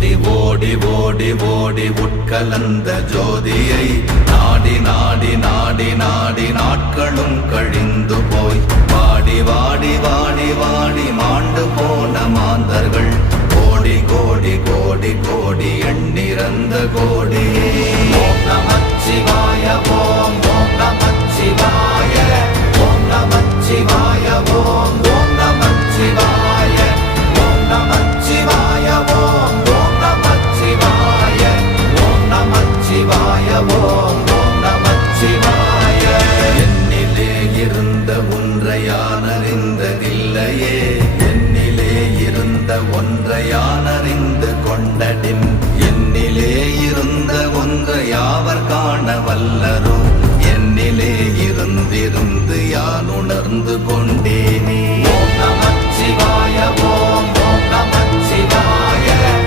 ஓடி ஓடி ஓடி ஓடி உட்கலந்த ஜோதியை நாடி நாடி நாடி நாடி நாட்களும் கழிந்து போய் வாடி வாடி வாடி வாடி மாண்டு போன மாந்தர்கள் கோடி கோடி கோடி கோடி எண்ணிறந்த கோடி. ஓம் நமச்சிவாய ஓம் ஓம் நமச்சிவாய ஓம் நமச்சிவாய ஓம் ஓம் நமச்சிவாய ஓம் நமச்சிவாய ஓம் ஓம் நமச்சிவாய ஓம் நமச்சிவாய ஓம் ஓம் நமச்சிவாய. என்னிலே இருந்த ஒன்றை யான் அறிந்ததில்லையே, என்னிலே இருந்த ஒன்றை யான் அறிந்து கொண்டடின், என்னிலே இருந்த ஒன்றை யாவர் காண வல்லரோ, என்னிலே இருந்திருந்து யான் உணர்ந்து கொண்டேனே.